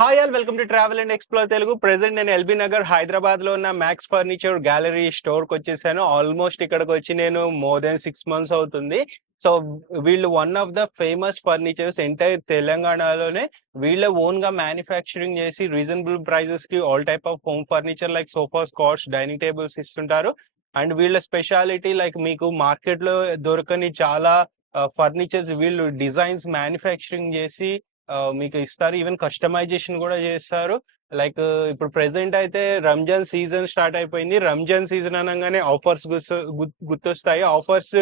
Hi all welcome to travel and explore Telugu. Present నేను LB Nagar Hyderabad లో ఉన్న మ్యాక్స్ ఫర్నిచర్ గ్యాలరీ స్టోర్ కి వచ్చేసాను. ఆల్మోస్ట్ ఇక్కడికి వచ్చి నేను మోర్ దెన్ 6 months అవుతుంది. సో వీళ్ళు one of the famous furnitures entire తెలంగాణలోనే. వీళ్ళ ఓన్ గా మ్యానుఫ్యాక్చరింగ్ చేసి రీజనబుల్ ప్రైజెస్ కి all type of home furniture like sofas, cots, dining tables ఇస్తుంటారు. అండ్ వీళ్ళ స్పెషాలిటీ లైక్ మీకు మార్కెట్ లో దొరకని చాలా ఫర్నిచర్స్ వీళ్ళు డిజైన్స్ మ్యానుఫ్యాక్చరింగ్ చేసి మీకు ఇస్తారు. ఈవెన్ కస్టమైజేషన్ కూడా చేస్తారు. లైక్ ఇప్పుడు ప్రెసెంట్ అయితే రంజాన్ సీజన్ స్టార్ట్ అయిపోయింది. రంజాన్ సీజన్ అనగానే ఆఫర్స్ గుర్తొస్తాయి. ఆఫర్స్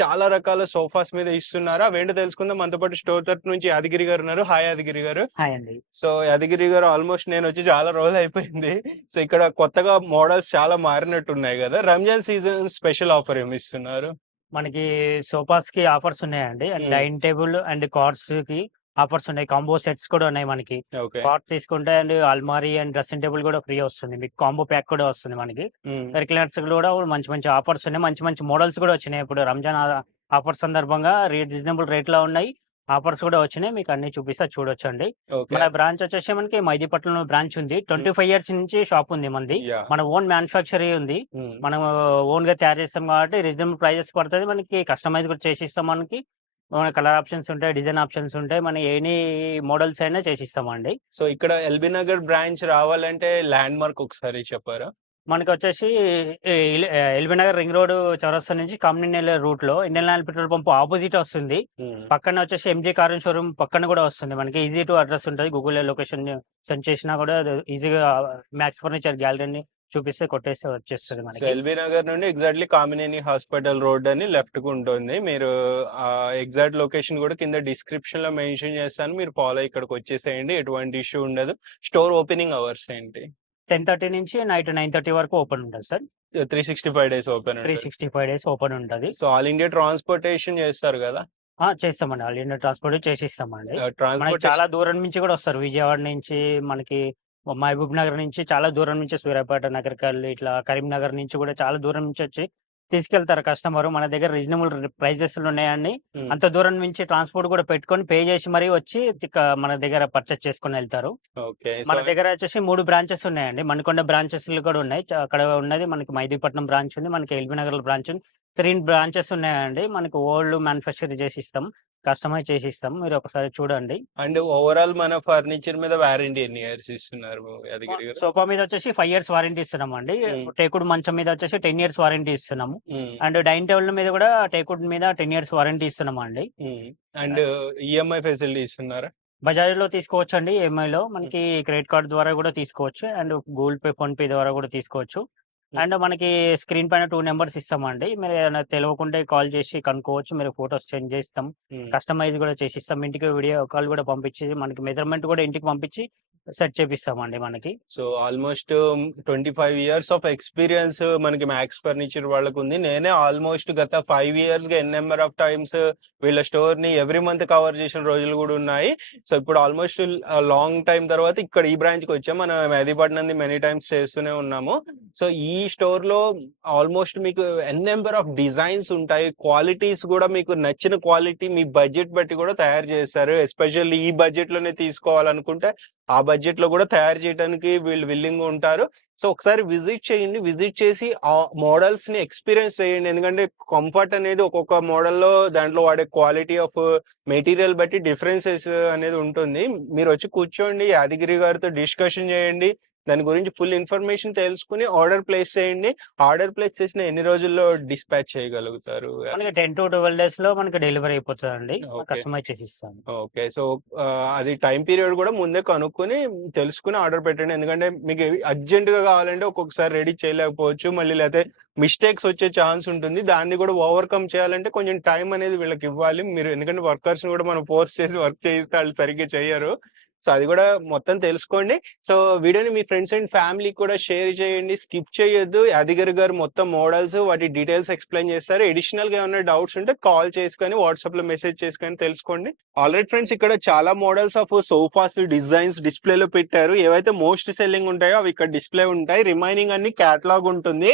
చాలా రకాల సోఫాస్ మీద ఇస్తున్నారు. అవేంటో తెలుసుకుందాం. మనతో పాటు స్టోర్ తరఫు నుంచి యాదగిరి గారు ఉన్నారు. హాయ్ యాదగిరి గారు. హాయ్ అండి. సో యాదగిరి గారు, ఆల్మోస్ట్ నేను వచ్చి చాలా రోజులు అయిపోయింది. సో ఇక్కడ కొత్తగా మోడల్స్ చాలా మారినట్టు ఉన్నాయి కదా. రంజాన్ సీజన్ స్పెషల్ ఆఫర్ ఏమి ఇస్తున్నారు? మనకి సోఫాస్ కి ఆఫర్స్ ఉన్నాయండి. And dining table and cards కి ఆఫర్స్ ఉన్నాయి. కాంబో సెట్స్ కూడా ఉన్నాయి మనకి. ఓకే. కార్డ్స్ తీసుకుంటే అండ్ అల్మారీ అండ్ డ్రెస్సింగ్ టేబుల్ కూడా ఫ్రీ వస్తుంది. మీకు కాంబో ప్యాక్ కూడా వస్తుంది మనకి. రిక్లైనర్స్ కూడా మంచి మంచి ఆఫర్స్ ఉన్నాయి. మంచి మంచి మోడల్స్ కూడా వచ్చినాయి. ఇప్పుడు రంజాన్ ఆఫర్ సందర్భంగా రీజనబుల్ రేట్ లో ఉన్నాయి. ఆఫర్స్ కూడా వచ్చినాయి. మీకు అన్ని చూపిస్తా చూడొచ్చండి. ఓకే. మన బ్రాంచ్ వచ్చేసి మనకి మైదీపట్నంలో బ్రాంచ్ ఉంది. 25 years నుంచి షాప్ ఉంది మనది. యా. మన ఓన్ మ్యానుఫ్యాక్చరీ ఉంది. మనం ఓన్ గా తయారు చేస్తాం కాబట్టి రీజనబుల్ ప్రైజెస్ పడుతుంది. మనకి కస్టమైజ్ కూడా చేసిస్తాం. మనకి కలర్ ఆప్షన్స్ ఉంటాయి, డిజైన్ ఆప్షన్స్ ఉంటాయి. మన ఎనీ మోడల్స్ అయినా చేసిస్తామండి. సో ఇక్కడ ఎల్బీ నగర్ బ్రాంచ్ రావాలంటే ల్యాండ్ మార్క్ ఒకసారి చెప్పారా? మనకి వచ్చేసి ఎల్బీ నగర్ రింగ్ రోడ్ చౌరస్తా నుంచి కామినేని రూట్ లో Indian oil petrol pump opposite వస్తుంది. పక్కన వచ్చేసి ఎంజీ కార్ షోరూమ్ పక్కన కూడా వస్తుంది. మనకి ఈజీ టు అడ్రస్ ఉంటుంది. గూగుల్ లొకేషన్ సెండ్ చేసినా కూడా ఈజీగా మ్యాక్స్ ఫర్నిచర్ గ్యాలరీని చూపిస్తే కొట్టేస్తే వచ్చేస్తుంది మనకి. ఎల్బీ నగర్ నుండి ఎగ్జాక్ట్లీ కామినేని హాస్పిటల్ రోడ్ అని లెఫ్ట్ కు ఉంటుంది. మీరు ఆ ఎగ్జాక్ట్ లొకేషన్ కూడా కింద డిస్క్రిప్షన్ లో మెన్షన్ చేస్తాను. మీరు ఫాలో ఇక్కడికి వచ్చేసేయండి. ఎటువంటి ఇష్యూ ఉండదు. స్టోర్ ఓపెనింగ్ అవర్స్ ఏంటి? 10:30 నుంచి నైట్ 9:30 వరకు ఓపెన్ ఉంటుంది sir. 365 days open. 365 days open ఉంటుంది. సో ఆల్ ఇండియా ట్రాన్స్పోర్టేషన్ చేస్తారు కదా? చేస్తామండి. ఆల్ ఇండియా ట్రాన్స్పోర్ట్ చేసిస్తామండి. మనకి ట్రాన్స్పోర్ట్ చాలా దూరం నుంచి కూడా వస్తారు. విజయవాడ నుంచి మనకి మహబూబ్ నగర్ నుంచి చాలా దూరం నుంచి సూర్యాపేట, నగరికల్ ఇట్లా కరీంనగర్ నుంచి కూడా చాలా దూరం నుంచి వచ్చి తీసుకెళ్తారు కస్టమర్. మన దగ్గర రీజనబుల్ ప్రైజెస్ ఉన్నాయండి. అంత దూరం నుంచి ట్రాన్స్పోర్ట్ కూడా పెట్టుకొని పే చేసి మరీ వచ్చి మన దగ్గర పర్చేస్ చేసుకొని వెళ్తారు. ఓకే. మన దగ్గర వచ్చేసి 3 బ్రాంచెస్ ఉన్నాయండి. మణికొండ బ్రాంచెస్ కూడా ఉన్నాయి. అక్కడ ఉన్నది మనకి మైదీపట్నం బ్రాంచ్ ఉంది. మనకి ఎల్బీ నగర్ బ్రాంచ్ ఉంది. 3 బ్రాంచెస్ ఉన్నాయండి. మనకి ఓల్డ్ మ్యానుఫ్యాక్చర్ చేసి ఇస్తాం, కస్టమైజ్ చేసి ఇస్తాం. మీరు ఒకసారి చూడండి. అండ్ ఓవరాల్ మన ఫర్నిచర్ మీద వారంటీ ఎన్ని ఇయర్స్ ఇస్తున్నారు యాదగిరి గారు? సోఫా మీద వచ్చేసి 5 years వారంటీ ఇస్తున్నాం అండి. టేకుడ్ మంచం మీద వచ్చేసి 10 years వారంటీ ఇస్తున్నాము. అండ్ డైనింగ్ టేబుల్ మీద కూడా టేకుడ్ మీద 10 years వారంటీ ఇస్తున్నాం అండి. అండ్ ఈఎంఐ ఫెసిలిటీ ఇస్తున్నారా? బజాజ్ లో తీసుకోవచ్చు అండి. ఈఎంఐ లో మనకి క్రెడిట్ కార్డ్ ద్వారా కూడా తీసుకోవచ్చు. And Google pay, phone pay ద్వారా కూడా తీసుకోవచ్చు. అండ్ మనకి స్క్రీన్ పైన 2 నెంబర్స్ ఇస్తామండి. మీరు ఏమైనా తెలియకుంటే కాల్ చేసి కనుక్కోవచ్చు. మీరు ఫోటోస్ సెండ్ చేస్తాం, కస్టమైజ్ కూడా చేసిస్తాం. ఇంటికి వీడియో కాల్ కూడా పంపించి మనకి మెజర్మెంట్ కూడా ఇంటికి పంపించి సెట్ చేపిస్తామండి మనకి. So almost 25 years of experience మనకి మ్యాక్స్ ఫర్నిచర్ వాళ్ళకు ఉంది. నేనే ఆల్మోస్ట్ గత 5 years గా ఎన్ నెంబర్ ఆఫ్ టైమ్స్ వీళ్ళ స్టోర్ ని ఎవ్రీ మంత్ కవర్ చేసిన రోజులు కూడా ఉన్నాయి. సో ఇప్పుడు ఆల్మోస్ట్ లాంగ్ టైం తర్వాత ఇక్కడ ఈ బ్రాంచ్ కి వచ్చాం. మనం మెహదీపట్నం మెనీ టైమ్స్ చేస్తూనే ఉన్నాము. సో ఈ స్టోర్ లో ఆల్మోస్ట్ మీకు ఎన్ నెంబర్ ఆఫ్ డిజైన్స్ ఉంటాయి. క్వాలిటీస్ కూడా మీకు నచ్చిన క్వాలిటీ మీ బడ్జెట్ బట్టి కూడా తయారు చేస్తారు. ఎస్పెషల్లీ ఈ బడ్జెట్ లోనే తీసుకోవాలనుకుంటే ఆ బడ్జెట్ లో కూడా తయారు చేయడానికి వీళ్ళు విల్లింగ్ ఉంటారు. సో ఒకసారి విజిట్ చేయండి. విజిట్ చేసి ఆ మోడల్స్ ని ఎక్స్పీరియన్స్ చేయండి. ఎందుకంటే కంఫర్ట్ అనేది ఒక్కొక్క మోడల్లో దాంట్లో వాడే క్వాలిటీ ఆఫ్ మెటీరియల్ బట్టి డిఫరెన్సెస్ అనేది ఉంటుంది. మీరు వచ్చి కూర్చోండి, యాదగిరి గారితో డిస్కషన్ చేయండి. దాని గురించి ఫుల్ ఇన్ఫర్మేషన్ తెలుసుకుని ఆర్డర్ ప్లేస్ చేయండి. ఆర్డర్ ప్లేస్ చేసిన ఎన్ని రోజుల్లో డిస్పాచ్ చేయగలుగుతారు? మనకి 10 to 12 days లో మనకి డెలివరీ అయిపోతుందండి. Okay. కస్టమైజ్ చేసి ఇస్తాం. ఓకే. సో అది టైం పీరియడ్ కూడా ముందే కనుక్కొని తెలుసుకుని ఆర్డర్ పెట్టండి. ఎందుకంటే మీకు అర్జెంట్ గా కావాలంటే ఒక్కొక్కసారి రెడీ చేయలేకపోవచ్చు. మళ్ళీ లేకపోతే మిస్టేక్స్ వచ్చే ఛాన్స్ ఉంటుంది. దాన్ని కూడా ఓవర్కమ్ చేయాలంటే కొంచెం టైం అనేది వీళ్ళకి ఇవ్వాలి. మీరు ఎందుకంటే వర్కర్స్ కూడా మనం ఫోర్స్ చేసి వర్క్ చేయిస్తే వాళ్ళు సరిగ్గా చేయరు. సో అది కూడా మొత్తం తెలుసుకోండి. సో వీడియోని మీ ఫ్రెండ్స్ అండ్ ఫ్యామిలీ కూడా షేర్ చేయండి. స్కిప్ చేయొద్దు. యాదగిరి గారు మొత్తం మోడల్స్ వాటి డీటెయిల్స్ ఎక్స్ప్లెయిన్ చేస్తారు. అడిషనల్ గా ఏమైనా డౌట్స్ ఉంటే కాల్ చేసుకొని వాట్సాప్ లో మెసేజ్ చేసుకొని తెలుసుకోండి. ఆల్రెడీ ఫ్రెండ్స్ ఇక్కడ చాలా మోడల్స్ ఆఫ్ సోఫాస్ డిజైన్స్ డిస్ప్లేలో పెట్టారు. ఏవైతే మోస్ట్ సెల్లింగ్ ఉంటాయో అవి ఇక్కడ డిస్ప్లే ఉంటాయి. రిమైనింగ్ అన్ని క్యాటలాగ్ ఉంటుంది.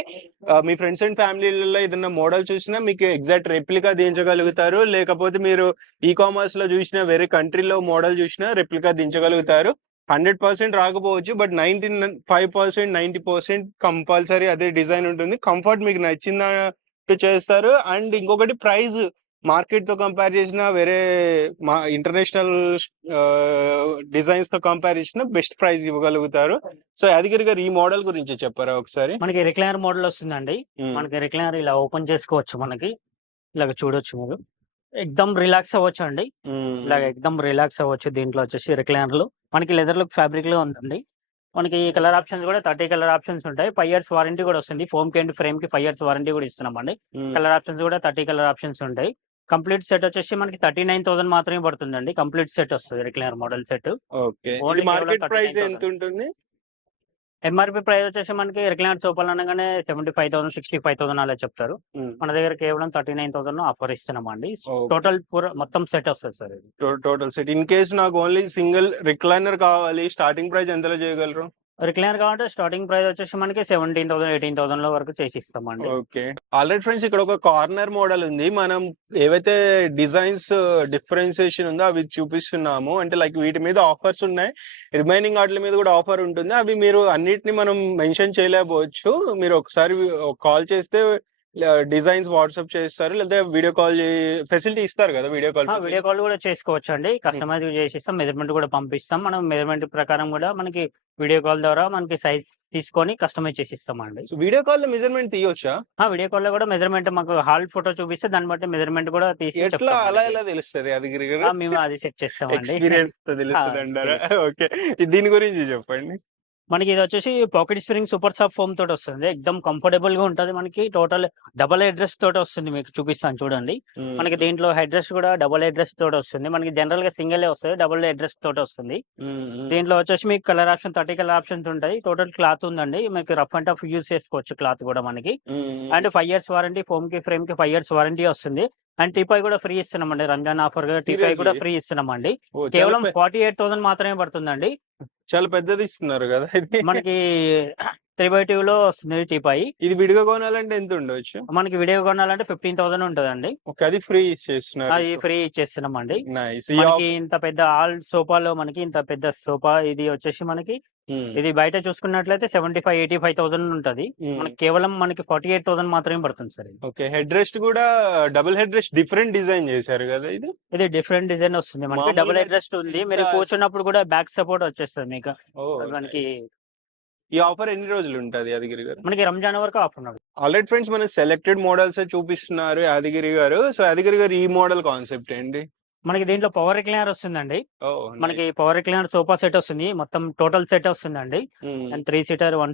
మీ ఫ్రెండ్స్ అండ్ ఫ్యామిలీలలో ఏదైనా మోడల్ చూసినా మీకు ఎగ్జాక్ట్ రెప్లికా దించగలుగుతారు. లేకపోతే మీరు ఈ కామర్స్ లో చూసిన వేరే కంట్రీలో మోడల్ చూసినా రెప్లికా దించగలుగుతారు. 100% రాకపోవచ్చు. బట్ 95%, 90% కంపల్సరీ అదే డిజైన్ ఉంటుంది. కంఫర్ట్ మీకు నచ్చిందట్టు చేస్తారు. అండ్ ఇంకొకటి ప్రైస్ మార్కెట్‌తో కంపేర్ చేసినా వేరే ఇంటర్నేషనల్ డిజైన్స్‌తో కంపేర్ చేసినా బెస్ట్ ప్రైస్ ఇవ్వగలుగుతారు. సో యాదగిరి గారు ఈ మోడల్ గురించి చెప్పారా ఒకసారి? మనకి రిక్లైనర్ మోడల్ వస్తుందండి. మనకి రిక్లైనర్ ఇలా ఓపెన్ చేసుకోవచ్చు. మనకి ఇలాగ చూడొచ్చు మీరు. ఎక్దమ్ రిలాక్స్ అవ్వచ్చు అండి. ఇలాగ ఎక్దమ్ రిలాక్స్ అవ్వచ్చు. దీంట్లో వచ్చేసి రిక్లైనర్‌లో మనకి లెదర్ లుక్ ఫ్యాబ్రిక్‌లో ఉందండి. మనకి కలర్ ఆప్షన్స్ కూడా 30 కలర్ ఆప్షన్స్ ఉంటాయి. 5 ఇయర్స్ వారంటీ కూడా వస్తుంది. ఫోమ్‌కి అండ్ ఫ్రేమ్‌కి 5 ఇయర్స్ వారంటీ కూడా ఇస్తున్నామండి. కలర్ ఆప్షన్స్ కూడా 30 కలర్ ఆప్షన్స్ ఉంటాయి. కంప్లీట్ సెట్ వచ్చేసి మనకి 39,000 మాత్రమే పడుతుందండి. కంప్లీట్ సెట్ వస్తుంది recliner model set. Okay. Only ఇది మార్కెట్ కేవలం ప్రైస్ 39,000. ఎంత ఉంటుంది? ఎంఆర్‌పీ ప్రైస్ వచ్చేసి మనకి రిక్లైనర్ సోఫాలు అనగానే 75,000, 65,000 అలా చెప్తారు. మన దగ్గర కేవలం 39,000 ఆఫర్ ఇస్తున్నామండి. ఓకే. టోటల్ మొత్తం సెట్ వస్తది సార్ ఇది. Total set. ఇన్ కేస్ నాకు ఓన్లీ సింగిల్ రిక్లైనర్ కావాలి, స్టార్టింగ్ ప్రైస్ ఎంతలో చేయగలరు? రిక్లైనర్ కావాలంటే స్టార్టింగ్ ప్రైస్ వచ్చేసి మనకి 17,000, 18,000 వరకు చేసి ఇస్తామండి. ఓకే. ఆల్రెడీ ఫ్రెండ్స్ ఇక్కడ ఒక కార్నర్ మోడల్ ఉంది. మనం ఏవైతే డిజైన్స్ డిఫరెన్సియేషన్ ఉందో అవి చూపిస్తున్నాము. అంటే లైక్ వీటి మీద ఆఫర్స్ ఉన్నాయి. రిమైనింగ్ వాటి మీద కూడా ఆఫర్ ఉంటుంది. అవి మీరు అన్నిటిని మనం మెన్షన్ చేయలేకపోవచ్చు. మీరు ఒకసారి కాల్ చేస్తే డిజైన్స్ వాట్సాప్ చేస్తారు, లేదా వీడియో కాల్ ఫెసిలిటీ ఇస్తారు కదా, వీడియో కాల్ వీడియో కాల్ కూడా చేసుకోవచ్చు అండి. కస్టమైజ్ చేసిస్తాం, మెజర్మెంట్ కూడా పంపిస్తాం. మనం మెజర్మెంట్ ప్రకారం కూడా మనకి వీడియో కాల్ ద్వారా మనకి సైజ్ తీసుకొని కస్టమైజ్ చేసి ఇస్తామండి. వీడియో కాల్ లో మెజర్మెంట్ తీయొచ్చా? వీడియో కాల్ లో కూడా మెజర్మెంట్ మాకు హాల్ ఫోటో చూపిస్తే దాన్ని బట్టి మెజర్మెంట్ కూడా తీసి ఎట్లా చెప్తాం అలా మనకి. ఎలా తెలుస్తుంది యాదగిరి గారు? మేము అది సెట్ చేస్తామండి. ఎక్స్పీరియన్స్ తో తెలుస్తుంది అంటారా? ఓకే. దీని గురించి చెప్పండి. మనకి ఇది వచ్చేసి pocket spring super soft foam తోటి వస్తుంది. ఎక్దమ్ కంఫర్టబుల్ గా ఉంటది. మనకి టోటల్ డబల్ హెడ్ రెస్ట్ తోటి వస్తుంది. మీకు చూపిస్తాను చూడండి. మనకి దీంట్లో హెడ్ రెస్ట్ కూడా డబల్ హెడ్ రెస్ట్ తోటి వస్తుంది. మనకి జనరల్ గా సింగిల్ వస్తుంది, డబుల్ హెడ్ రెస్ట్ తోటి వస్తుంది. దీంట్లో వచ్చేసి మీకు కలర్ ఆప్షన్ 30 కలర్ ఆప్షన్స్ ఉంటాయి. టోటల్ క్లాత్ ఉందండి. మీకు రఫ్ అండ్ టఫ్ యూజ్ చేసుకోవచ్చు క్లాత్ కూడా మనకి. అండ్ 5 ఇయర్స్ వారంటీ, ఫోమ్ కి ఫ్రేమ్ కి 5 ఇయర్స్ వారంటీ వస్తుంది. అండ్ టీపాయ్ కూడా ఫ్రీ ఇస్తున్నామండి. రంజాన్ ఆఫర్ గా టీపాయ్ కూడా ఫ్రీ ఇస్తున్నామండి. కేవలం 48,000 మాత్రమే పడుతుందండి. చాలా పెద్దది ఇస్తున్నారు కదా ఇది. మనకి 3x2 లో వస్తుంది టీపాయ్. ఇది విడిగా కొనాలంటే ఎంత ఉండవచ్చు? మనకి విడిగా కొనాలంటే 15,000 ఉంటదండి. ఓకే, అది ఫ్రీ ఇచ్చేస్తున్నారు. అది ఫ్రీ ఇచ్చేస్తున్నామండి. నైస్. మనకి ఇంత పెద్ద ఆల్ సోఫాలో మనకి ఇంత పెద్ద సోఫా ఇది వచ్చేసి మనకి ఇది బయట చూసుకున్నట్లయితే 75,000, 85,000 ఉంటది. మనకి కేవలం మనకి 48,000 మాత్రమే పడుతుంది సార్. ఓకే. హెడ్ రెస్ట్ కూడా double head rest different design చేశారు కదా ఇది. ఇది డిఫరెంట్ డిజైన్ వస్తుంది. మనకి డబుల్ హెడ్ రెస్ట్ ఉంది. మీరు కూర్చున్నప్పుడు కూడా బ్యాక్ సపోర్ట్ వచ్చేస్తుంది మీకు. మనకి ఈ ఆఫర్ ఎన్ని రోజులు ఉంటుంది యాదగిరి గారు? మనకి రంజాన్ వరకు ఆఫర్ ఉన్నది. ఆల్రెడీ ఫ్రెండ్స్ మనం సెలెక్టెడ్ మోడల్స్ చూపిస్తున్నారు యాదగిరి గారు. సో యాదగిరి గారు ఈ మోడల్ కాన్సెప్ట్ ఏంటి? మనకి దీంట్లో పవర్ రిక్లైనర్ వస్తుందండి. మనకి పవర్ రిక్లైనర్ సోఫా సెట్ వస్తుంది. మొత్తం టోటల్ సెట్ వస్తుందండి. And 3 seater, 1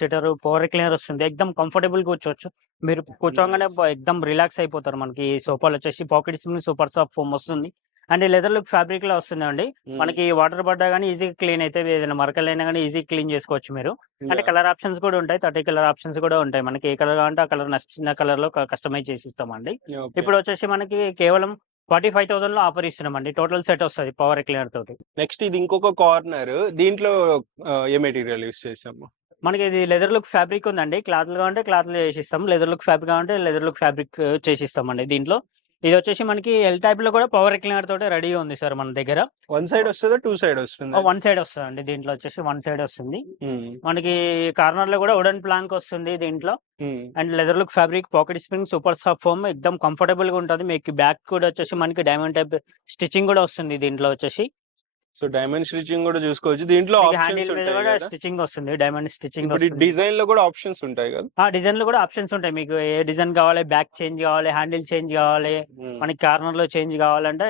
seater power recliner వస్తుంది. ఎక్దమ్ కంఫర్టబుల్ కూర్చోవచ్చు. మీరు కూర్చోగానే ఎక్దమ్ రిలాక్స్ అయిపోతారు. మనకి సోఫాలు వచ్చేసి pocket spring super soft foam వస్తుంది. అండ్ లెదర్ లుక్ ఫ్యాబ్రిక్ లో వస్తుందండి. మనకి వాటర్ పడ్డా గానీ ఈజీగా క్లీన్ అయితే, ఏదైనా మరకలైనా కానీ ఈజీ క్లీన్ చేసుకోవచ్చు మీరు. అంటే కలర్ ఆప్షన్స్ కూడా ఉంటాయి. 30 కలర్ ఆప్షన్స్ కూడా ఉంటాయి. మనకి ఏ కలర్ కావాలంటే ఆ కలర్ నచ్చిన కలర్ లో కస్టమైజ్ చేసి ఇస్తామండి. ఇప్పుడు వచ్చేసి మనకి కేవలం 45,000 లో ఆఫర్ ఇస్తున్నామండి. టోటల్ సెట్ వస్తుంది పవర్ రిక్లైనర్ తోటి. నెక్స్ట్ ఇది ఇంకొక కార్నర్. దీంట్లో ఏ మెటీరియల్ యూస్ చేసాము? మనకి ఇది లెదర్ లుక్ ఫ్యాబ్రిక్ ఉందండి. క్లాత్ కావాలంటే క్లాత్ చేసిస్తాం. లెదర్ లుక్ ఫ్యాబ్రిక్ కావాలంటే లెదర్ లుక్ ఫ్యాబ్రిక్ చేసిస్తామండి. దీంట్లో ఇది వచ్చేసి మనకి ఎల్ టైప్ లో కూడా పవర్ రిక్లైనర్ తోటి రెడీగా ఉంది సార్ మన దగ్గర. 1 సైడ్ వస్తుందా, 2 సైడ్ వస్తుంది? 1 సైడ్ వస్తుందండి. దీంట్లో వచ్చేసి 1 సైడ్ వస్తుంది. మనకి కార్నర్ లో కూడా వుడెన్ ప్లాంక్ వస్తుంది దీంట్లో. And leather look fabric, pocket spring super soft foam ఎక్దమ్ కంఫర్టబుల్ గా ఉంటుంది. మీకు బ్యాక్ కూడా వచ్చేసి మనకి డైమండ్ టైప్ స్టిచ్చింగ్ కూడా వస్తుంది దీంట్లో వచ్చేసి. సో డైమండ్ స్టిచ్చింగ్ కూడా చూసుకోవచ్చు. దీంట్లో ఆప్షన్స్ ఉంటాయి కదా, స్టిచ్చింగ్ వస్తుంది, డైమండ్ స్టిచ్చింగ్. ఇప్పుడు డిజైన్ లో కూడా ఆప్షన్స్ ఉంటాయి కదా? డిజైన్ లో కూడా ఆప్షన్స్ ఉంటాయి. మీకు ఏ డిజైన్ కావాలి, బ్యాక్ చేంజ్ కావాలి, హ్యాండిల్ చేంజ్ కావాలి, మనకి కార్నర్ లో చేంజ్ కావాలంటే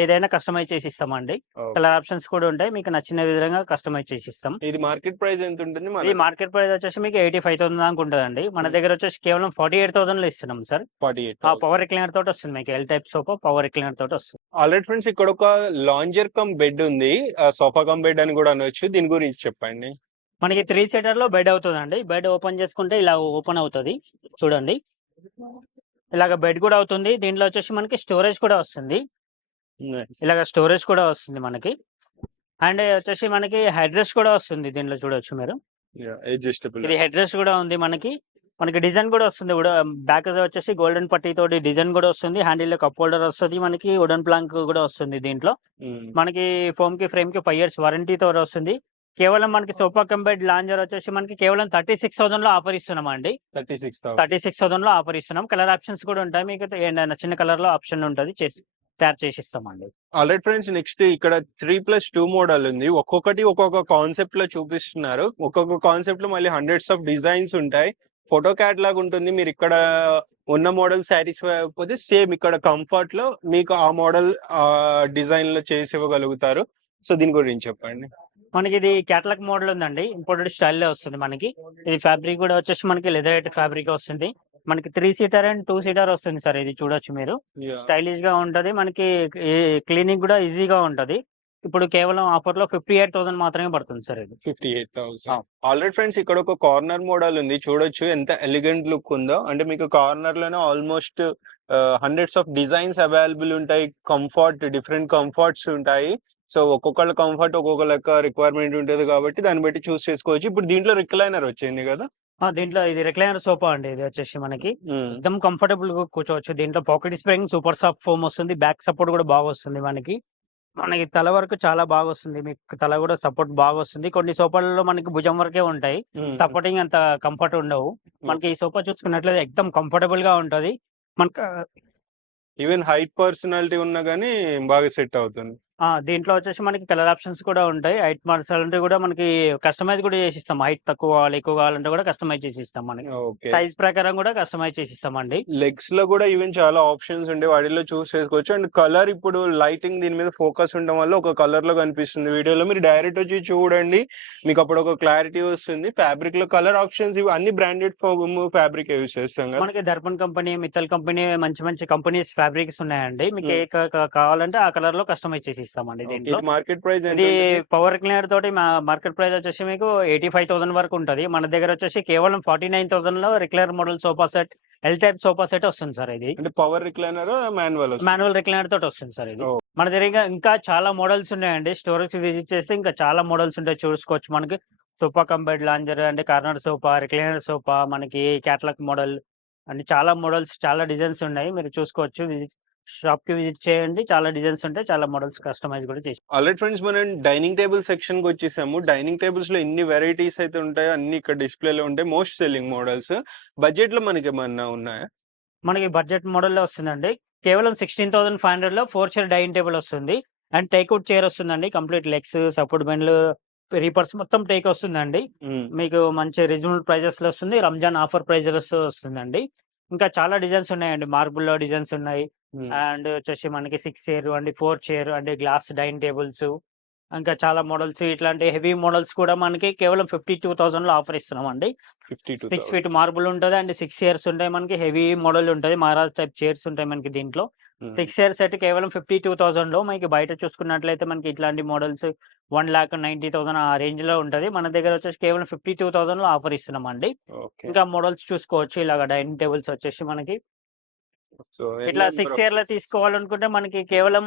ఏదైనా కస్టమైజ్ చేసి ఇస్తామండి. కలర్ ఆప్షన్స్ కూడా ఉంటాయి. మీకు నచ్చిన విధంగా కస్టమైజ్ చేసి ఇస్తాం. ఇది మార్కెట్ ప్రైస్ ఎంత ఉంటుంది? ఈ మార్కెట్ ప్రైస్ వచ్చేసి మీకు 85,000 దాకా ఉంటుందండి. మన దగ్గర వచ్చేసి కేవలం 48,000 లో ఇస్తున్నాం సార్. 48,000 పవర్ రిక్లైనర్ తోటి వస్తుంది. మీకు L type sofa power recliner తోటి వస్తుంది. ఆల్రెడీ ఫ్రెండ్స్ ఇక్కడ ఒక లాంజర్ కమ్ బెడ్ ఉంది. సోఫా కమ్ బెడ్ అని కూడా అనొచ్చు. దీని గురించి చెప్పండి. మనకి 3 సీటర్ లో బెడ్ అవుతుందండి. బెడ్ ఓపెన్ చేసుకుంటే ఇలా ఓపెన్ అవుతుంది చూడండి. ఇలాగ బెడ్ కూడా అవుతుంది. దీంట్లో వచ్చేసి మనకి స్టోరేజ్ కూడా వస్తుంది. ఇలాగ స్టోరేజ్ కూడా వస్తుంది మనకి. అండ్ వచ్చేసి మనకి హెడ్ రెస్ట్ కూడా వస్తుంది. దీంట్లో చూడొచ్చు మీరు. అడ్జస్టబుల్. ఇది హెడ్ రెస్ట్ కూడా ఉంది మనకి. మనకి డిజైన్ కూడా వస్తుంది. బ్యాక్ వచ్చేసి గోల్డెన్ పట్టీ తోటి డిజైన్ కూడా వస్తుంది. హ్యాండిల్‌లో కప్ హోల్డర్ వస్తది. మనకి వుడెన్ ప్లాంక్ కూడా వస్తుంది దీంట్లో. మనకి ఫోమ్‌కి, ఫ్రేమ్‌కి 5 ఇయర్స్ వారంటీతో వస్తుంది. కేవలం మనకి సోఫా కమ్ బెడ్ లాంజర్ వచ్చేసి మనకి కేవలం 36,000లో ఆఫర్ ఇస్తున్నామండి. 36,000. 36,000లో ఆఫర్ ఇస్తున్నాం. కలర్ ఆప్షన్స్ కూడా ఉంటాయి. మీకు ఏదైనా నచ్చిన కలర్‌లో ఆప్షన్ ఉంటది. తయారు చేసిస్తామండి. ఆల్రైట్ ఫ్రెండ్స్, నెక్స్ట్ ఇక్కడ 3+2 మోడల్ ఉంది. ఒక్కొక్కటి ఒక్కొక్క కాన్సెప్ట్ లో చూపిస్తున్నారు. ఒక్కొక్క కాన్సెప్ట్ లో మళ్ళీ హండ్రెడ్స్ ఆఫ్ డిజైన్స్ ఉంటాయి. ఫోటో క్యాటలాగ్ ఉంటుంది. మీరు ఇక్కడ ఉన్న మోడల్ సాటిస్ఫై అయిపోతే సేమ్ ఇక్కడ కంఫర్ట్ లో మీకు ఆ మోడల్ డిజైన్ లో చేసి ఇవ్వగలుగుతారు. సో దీని గురించి చెప్పండి. మనకి ఇది క్యాటలాగ్ మోడల్ ఉందండి. ఇంపోర్టెడ్ స్టైల్లో వస్తుంది మనకి. ఇది ఫ్యాబ్రిక్ కూడా వచ్చేసి మనకి లెదర్ ఫ్యాబ్రిక్ వస్తుంది. మనకి 3 సీటర్ అండ్ 2 సీటర్ వస్తుంది సార్. ఇది చూడొచ్చు మీరు. స్టైలిష్ గా ఉంటది. మనకి క్లీనింగ్ కూడా ఈజీగా ఉంటది. ఇప్పుడు కేవలం ఆఫర్‌లో 58,000 మాత్రమే పడుతుంది సార్ ఇది. 58,000. ఆల్రైట్ ఫ్రెండ్స్, ఇక్కడ ఒక కార్నర్ మోడల్ ఉంది. చూడొచ్చు ఎంత ఎలిగెంట్ లుక్ ఉందో. అంటే మీకు కార్నర్ లోనే almost hundreds of designs available ఉంటాయి. డిఫరెంట్ కంఫర్ట్స్ ఉంటాయి. సో ఒక్కొక్కళ్ళ కంఫర్ట్ ఒక్కొక్క లెక్క రిక్వైర్మెంట్ ఉంటది కాబట్టి దాన్ని బట్టి చూస్ చేసుకోవచ్చు. ఇప్పుడు దీంట్లో రిక్లైనర్ వచ్చింది కదా. దీంట్లో ఇది రిక్లైనర్ సోఫా అండి. ఇది వచ్చేసి మనకి ఎక్దమ్ కంఫర్టబుల్ గా కూర్చోవచ్చు. దీంట్లో pocket spring, super soft foam వస్తుంది. బ్యాక్ సపోర్ట్ కూడా బాగా వస్తుంది మనకి. మనకి తల వరకు చాలా బాగా వస్తుంది. మీకు తల కూడా సపోర్ట్ బాగా వస్తుంది. కొన్ని సోఫాలలో మనకి భుజం వరకే ఉంటాయి. సపోర్టింగ్ అంత కంఫర్ట్ ఉండవు. మనకి ఈ సోఫా చూసుకున్నట్లయితే ఎక్దమ్ కంఫర్టబుల్ గా ఉంటది. మనకు ఈవెన్ హైట్ పర్సనాలిటీ ఉన్నా గానీ బాగా సెట్ అవుతుంది. దీంట్లో వచ్చేసి మనకి కలర్ ఆప్షన్స్ కూడా ఉంటాయి. హైట్ మార్చాలంటే కూడా మనకి కస్టమైజ్ కూడా చేసిస్తాం. హైట్ తక్కువ కావాలి, ఎక్కువ కావాలంటే కూడా కస్టమైజ్ చేసిస్తాం మనకి. ఓకే. సైజ్ ప్రకారం కూడా కస్టమైజ్ చేసిస్తామండి. లెగ్స్ లో కూడా ఈవెన్ చాలా ఆప్షన్స్ ఉండే వాటిల్లో చూస్ చేసుకోవచ్చు. అండ్ కలర్ ఇప్పుడు లైటింగ్ దీని మీద ఫోకస్ ఉండడం వల్ల ఒక కలర్ లో కనిపిస్తుంది వీడియోలో. మీరు డైరెక్ట్ వచ్చి చూడండి, మీకు అప్పుడు ఒక క్లారిటీ వస్తుంది. ఫ్యాబ్రిక్ లో కలర్ ఆప్షన్స్ ఇవి అన్ని బ్రాండెడ్ ఫ్యాబ్రిక్ యూజ్ చేస్తాం కదా. మనకి దర్పణ్ కంపెనీ, మిత్తల్ కంపెనీ మంచి మంచి కంపెనీస్ ఫ్యాబ్రిక్స్ ఉన్నాయండి. మీకు ఏ కావాలంటే ఆ కలర్ లో కస్టమైజ్ చేసి ఇస్తామండి. దీంట్లో మార్కెట్ ప్రైస్ ఇది పవర్ క్లీనర్ తోటి మార్కెట్ ప్రైస్ వచ్చేసి మీకు 85,000 వరకు ఉంటది. మన దగ్గర వచ్చేసి కేవలం 49,000 లో recliner model sofa set, L type sofa set వస్తుంది సార్. ఇది అంటే పవర్ రిక్లైనర్ మాన్యువల్ రిక్లైనర్ తోటి వస్తుంది సార్. ఇది మన దగ్గర ఇంకా చాలా మోడల్స్ ఉన్నాయండి. స్టోరేజ్ విజిట్ చేస్తే ఇంకా చాలా మోడల్స్ ఉంటాయి, చూసుకోవచ్చు. మనకి సోఫా కమ్ బెడ్ లాంజర్ అంటే కార్నర్ సోఫా, రిక్లైనర్ సోఫా, మనకి క్యాటలాగ్ మోడల్ అంటే చాలా మోడల్స్, చాలా డిజైన్స్ ఉన్నాయి. మీరు చూసుకోవచ్చు. షాప్ కి విజిట్ చేయండి. చాలా డిజైన్స్ ఉంటాయి, చాలా మోడల్స్ కస్టమైజ్ కూడా చేసి. ఆల్రైట్ ఫ్రెండ్స్, మనం డైనింగ్ టేబుల్ సెక్షన్ కి వచ్చేసాము. డైనింగ్ టేబుల్స్ లో ఎన్ని వెరైటీస్ అయితే ఉంటాయో అన్ని ఇక్కడ డిస్ప్లేలో ఉంటాయి. Most selling models. బడ్జెట్ లో మనకి ఏమన్నా ఉన్నాయా? మనకి బడ్జెట్ మోడల్లో వస్తుందండి. కేవలం 16,500లో 4 చైర్ డైనింగ్ టేబుల్ వస్తుంది. అండ్ టేక్అవుట్ చైర్ వస్తుందండి. కంప్లీట్ లెగ్స్, సపోర్ట్ బెండ్లు, రీపర్స్ మొత్తం టేక్ వస్తుందండి. మీకు మంచి రీజనబుల్ ప్రైజెస్ లో వస్తుంది. రంజాన్ ఆఫర్ ప్రైజెస్ వస్తుందండి. ఇంకా చాలా డిజైన్స్ ఉన్నాయండి. మార్బుల్ లో డిజైన్స్ ఉన్నాయి. అండ్ వచ్చేసి మనకి 6 చైర్ అండి, 4 చైర్ అండి, గ్లాస్ డైనింగ్ టేబుల్స్, ఇంకా చాలా మోడల్స్. ఇట్లాంటి హెవీ మోడల్స్ కూడా మనకి కేవలం 52,000లో ఆఫర్ ఇస్తున్నాం అండి. 6 ఫీట్ మార్బుల్ ఉంటుంది అండ్ 6 చైర్స్ ఉంటాయి. మనకి హెవీ మోడల్ ఉంటుంది. మహారాజ్ టైప్ చైర్స్ ఉంటాయి మనకి దీంట్లో. 6 చైర్ సెట్ కేవలం 52,000లో. మనకి బయట చూసుకున్నట్లయితే మనకి ఇట్లాంటి మోడల్స్ 1,90,000 ఆ రేంజ్ లో ఉంటది. మన దగ్గర వచ్చేసి కేవలం 52,000లో ఆఫర్ ఇస్తున్నాం అండి. ఇంకా మోడల్స్ చూసుకోవచ్చు. ఇలాగ డైనింగ్ టేబుల్స్ వచ్చేసి మనకి ఇట్లా 6 చైర్ లో తీసుకోవాలనుకుంటే మనకి కేవలం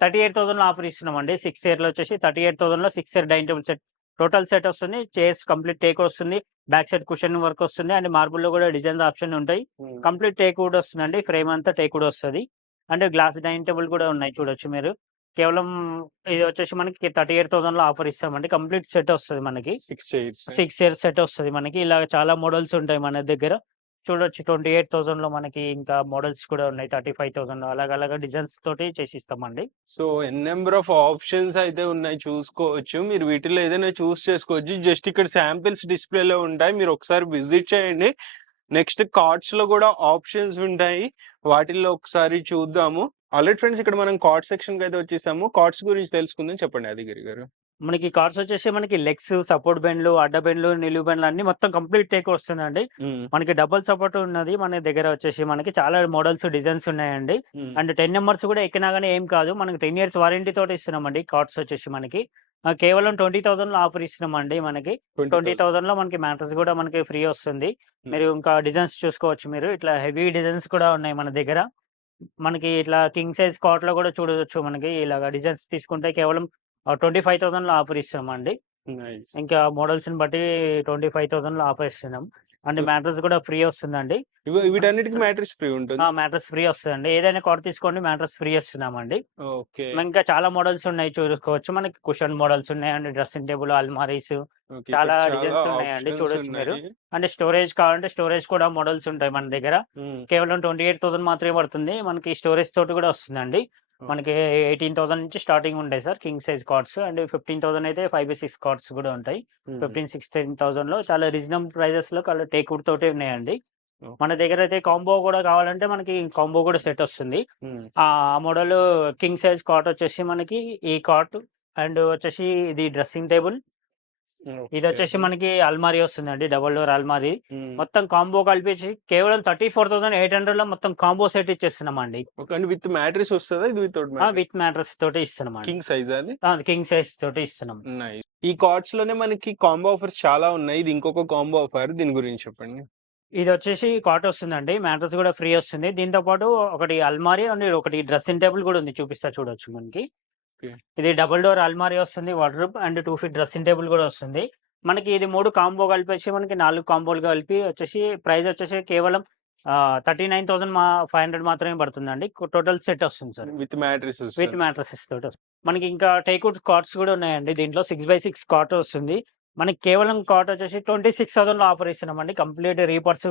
38,000లో ఆఫర్ ఇస్తున్నాం అండి. 6 చైర్ లో వచ్చేసి 38,000లో 6 chair dining table set total set వస్తుంది. చైర్స్ కంప్లీట్ టేక్ వస్తుంది. బ్యాక్ సైడ్ కుషన్ వర్క్ వస్తుంది. అండ్ మార్బుల్ లో కూడా డిజైన్స్ ఆప్షన్ ఉంటాయి. కంప్లీట్ టేక్ వుడ్ వస్తుందండి. ఫ్రేమ్ అంతా టేక్ వుడ్ వస్తుంది. అండ్ గ్లాస్ డైనింగ్ టేబుల్ కూడా ఉన్నాయి, చూడొచ్చు మీరు. కేవలం ఇది వచ్చేసి మనకి 38,000లో ఆఫర్ ఇస్తామండి. కంప్లీట్ సెట్ వస్తుంది మనకి. 6 చైర్స్ సెట్ వస్తుంది మనకి. ఇలా చాలా మోడల్స్ ఉంటాయి మన దగ్గర, చూడొచ్చు. 28,000లో మనకి ఇంకా మోడల్స్ కూడా ఉన్నాయి. 35,000లో అలాగ డిజైన్స్ తోటి చేసిస్తామండి. సో నెంబర్ ఆఫ్ ఆప్షన్స్ అయితే ఉన్నాయి, చూసుకోవచ్చు. మీరు వీటిలో ఏదైనా చూస్ చేసుకోవచ్చు. జస్ట్ ఇక్కడ శాంపిల్స్ డిస్ప్లేలో ఉంటాయి, మీరు ఒకసారి విజిట్ చేయండి. నెక్స్ట్ కార్డ్స్ లో కూడా ఆప్షన్స్ ఉంటాయి, వాటిల్లో ఒకసారి చూద్దాము. ఆల్రెడీ ఫ్రెండ్స్, ఇక్కడ మనం కార్డ్ సెక్షన్ కి అయితే వచ్చేసాము. కార్డ్స్ గురించి తెలుసుకుందాం, చెప్పండి యాదగిరి గారు. మనకి కార్డ్స్ వచ్చేసి మనకి లెగ్స్, సపోర్ట్ బెండ్లు, అడ్డ బెండ్లు, నిలువు బెండ్లు అన్ని మొత్తం కంప్లీట్ టేక్ వస్తుందండి. మనకి డబుల్ సపోర్ట్ ఉన్నది. మన దగ్గర వచ్చేసి మనకి చాలా మోడల్స్, డిజైన్స్ ఉన్నాయండి. అండ్ 10 నెంబర్స్ కూడా ఎక్కినా గానీ ఏం కాదు. మనకి 10 ఇయర్స్ వారంటీ తోటి ఇస్తున్నామండి. కార్డ్స్ వచ్చేసి మనకి కేవలం 20,000లో ఆఫర్ ఇస్తున్నామండి. మనకి 20,000లో మనకి మ్యాట్రస్ కూడా మనకి ఫ్రీ వస్తుంది. మీరు ఇంకా డిజైన్స్ చూసుకోవచ్చు. మీరు ఇట్లా హెవీ డిజైన్స్ కూడా ఉన్నాయి మన దగ్గర. మనకి ఇట్లా కింగ్ సైజ్ కాట్ లో కూడా చూడవచ్చు. మనకి ఇలాగ డిజైన్స్ తీసుకుంటే కేవలం 25,000లో ఆఫర్ ఇస్తున్నామండి. ఇంకా మోడల్స్ ని బట్టి 25,000లో ఆఫర్ ఇస్తున్నాం. అండ్ మ్యాట్రెస్ కూడా ఫ్రీ వస్తుందండి. వీటన్నిటికి మ్యాట్రిక్స్ ఫ్రీ ఉంటుంది. మ్యాట్రెస్ ఫ్రీ వస్తదండి. ఏదైనా కాట్ తీసుకోండి మ్యాట్రెస్ ఫ్రీ ఇస్తున్నామండి. ఓకే. ఇంకా చాలా మోడల్స్ ఉన్నాయి చూసుకోవచ్చు. మనకి కుషన్ మోడల్స్ ఉన్నాయండి. డ్రెస్సింగ్ టేబుల్, అల్మారీస్ ఓకే. చాలా ఇక్కడ చాలా డిజైన్స్ ఉన్నాయండి. ఆప్షన్స్ చూడొచ్చు మీరు. ఉన్నాయి. అంటే స్టోరేజ్ కావాలంటే స్టోరేజ్ కూడా మోడల్స్ ఉంటాయి మన దగ్గర. హ్మ్. కేవలం 28,000 మాత్రమే పడుతుంది. మనకి స్టోరేజ్ తోటి కూడా వస్తుందండి. మనకి 18,000 నుంచి స్టార్టింగ్ ఉంటాయి sir king size cots. And 15,000 అయితే 5/6 కాట్స్ కూడా ఉంటాయి. హ్మ్. 16,000లో చాలా రీజనబుల్ ప్రైజెస్‌లో టేక్‌వుడ్ తోటే ఉన్నాయండి. ఓకే. మన దగ్గర అయితే కాంబో కూడా కావాలంటే మనకి కాంబో కూడా సెట్ వస్తుంది. హ్మ్. ఆ మోడల్ కింగ్ సైజ్ కాట్ వచ్చేసి మనకి ఈ కాట్ అండ్ వచ్చేసి ఇది డ్రెస్సింగ్ టేబుల్. ఇది వచ్చేసి ఓకే. మనకి అల్మారీ వస్తుందండి. డబుల్ డోర్ అల్మారీ. హ్మ్. మొత్తం కాంబో కలిపేసి కేవలం 34,800లో మొత్తం కాంబో సెట్ ఇచ్చేస్తున్నామండి. ఓకే. అండ్ విత్ మ్యాట్రిక్స్ వస్తదా? ఇది వితౌట్ మ్యాట్రిక్స్? విత్ మ్యాట్రెస్ తోటి ఇస్తున్నామండి. కింగ్ సైజా అది? కింగ్ సైజ్ తోటి ఇస్తున్నాం. నైస్. ఈ కార్డ్స్ లోనే మనకి కాంబో ఆఫర్స్ చాలా ఉన్నాయి. ఇది ఇంకొక కాంబో ఆఫర్. దీని గురించి చెప్పండి. ఇది వచ్చేసి కాట్ వస్తుందండి. మ్యాట్రెస్ కూడా ఫ్రీ వస్తుంది. దీంతో పాటు ఒకటి అల్మారీ అండ్ ఒకటి డ్రెస్సింగ్ టేబుల్ కూడా ఉంది. చూపిస్తా చూడొచ్చు మనకి. ఓకే. ఇది డబుల్ డోర్ అల్మారీ వస్తుంది. Wardrobe and 2 feet dressing table కూడా వస్తుంది. మనకి ఇది 3 కాంబో కలిపేసి మనకి 4 కాంబోలు కలిపి వచ్చేసి ప్రైస్ వచ్చేసి కేవలం 39,500 మాత్రమే పడుతుందండి. టోటల్ సెట్ వస్తుంది సార్. విత్ మ్యాట్రిక్స్ విత్ వస్తది. మ్యాట్రెసెస్ తోటి వస్తుంది. మనకి ఇంకా టేక్‌వుడ్ కాట్స్ కూడా ఉన్నాయండి. దీంట్లో 6/6 కాట్ వస్తుంది. మనకి కేవలం కాట్ వచ్చేసి 26,000లో ఆఫర్ ఇస్తున్నామండి. కంప్లీట్ రీపర్స్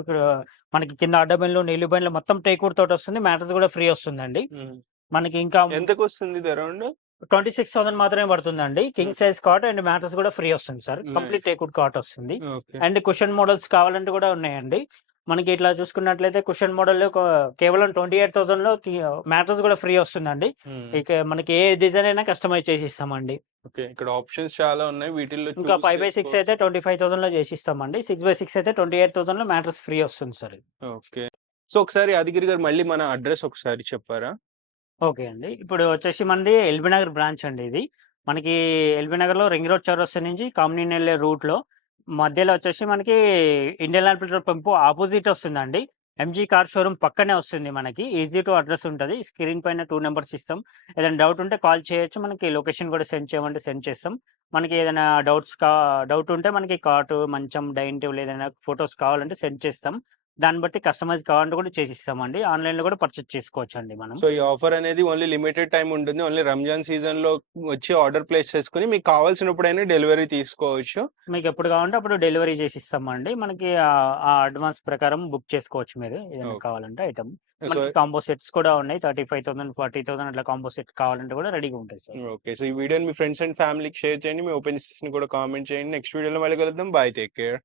మనకి కింద అడ్డబెన్లు, నిలువు బెన్లు మొత్తం టేక్‌వుడ్ తోటి వస్తుంది. మ్యాట్రెస్ కూడా ఫ్రీ వస్తుందండి. హ్మ్. మనకి ఇంకా ఎంతకొస్తుంది ఇది అరౌండ్? 26,000 మాత్రమే పడుతుందండి. King size cot and mattress కూడా ఫ్రీ వస్తుంది sir. Complete nice. Teakwood cot వస్తుంది. ఓకే. అండ్ కుషన్ మోడల్స్ కావాలంటే కూడా ఉన్నాయండి. మనకి ఇట్లా చూసుకున్నట్లయితే కుషన్ మోడల్‌లో కేవలం 28,000లో మ్యాట్రెస్ కూడా ఫ్రీ వస్తుందండి. హ్మ్. ఇక మనకి ఏ డిజైన్ అయినా కస్టమైజ్ చేసి ఇస్తామండి. ఓకే. ఇక్కడ ఆప్షన్స్ చాలా ఉన్నాయి. వీటిల్లో ఇంకా చూస్ 5/6 చేసుకోవచ్చు. అయితే 25,000లో చేసిస్తామండి. 6/6 అయితే 28,000లో మ్యాట్రెస్ ఫ్రీ వస్తుంది సార్. ఓకే. సో, ఒకసారి యాదగిరి గారు మళ్ళీ మన అడ్రెస్ ఒకసారి చెప్పారా? ఓకే అండి. ఇప్పుడు వచ్చేసి మనది ఎల్బీ నగర్ బ్రాంచ్ అండి ఇది. మనకి ఎల్బీ నగర్‌లో రింగ్ రోడ్ చౌరస్తా నుంచి కామినేని ఎళ్ళే రూట్‌లో మధ్యలో వచ్చేసి మనకి Indian oil petrol pump opposite వస్తుందండి. ఎంజీ కార్ షోరూమ్ పక్కనే వస్తుంది మనకి. ఈజీ టు అడ్రెస్ ఉంటది. స్క్రీన్ పైన 2 నంబర్స్ ఇస్తాం. ఏదైనా డౌట్ ఉంటే కాల్ చేయొచ్చు. మనకి లొకేషన్ కూడా సెండ్ చేయమంటే సెండ్ చేస్తాం. మనకి ఏదైనా డౌట్ ఉంటే మనకి కాటు, మంచం, డైనింగ్ టేబుల్ ఏదైనా ఫోటోస్ కావాలంటే సెండ్ చేస్తాం. దాన్ని బట్టి కస్టమైజ్ కావాలంటే కూడా చేసిస్తామండి. ఆన్‌లైన్‌లో కూడా పర్చేజ్ చేసుకోవచ్చండి మనం. సో, ఈ ఆఫర్ అనేది ఓన్లీ లిమిటెడ్ టైమ్ ఉంటుంది. ఓన్లీ రంజాన్ సీజన్‌లో వచ్చి ఆర్డర్ ప్లేస్ చేసుకొని మీకు కావాల్సినప్పుడైనా డెలివరీ తీసుకోవచ్చు. మీకెప్పుడు కావాలంటే అప్పుడు డెలివరీ చేసిస్తామండి. మనకి ఆ అడ్వాన్స్ ప్రకారం బుక్ చేసుకోవచ్చు మీరు. ఏదైనా ఓకే. కావాలంటే ఐటెమ్. సో మనకి కాంబో సెట్స్ కూడా ఉన్నాయి. 35,000, 40,000 అట్లా కాంబో సెట్ కావాలంటే కూడా రెడీగా ఉంటాయి సార్. ఓకే. సో, ఈ వీడియోని మీ ఫ్రెండ్స్ అండ్ ఫ్యామిలీకి షేర్ చేయండి. మీ ఒపీనియన్స్‌ని కూడా కామెంట్ చేయండి. నెక్స్ట్ వీడియోలో మళ్ళీ కలుద్దాం. బై. Take care.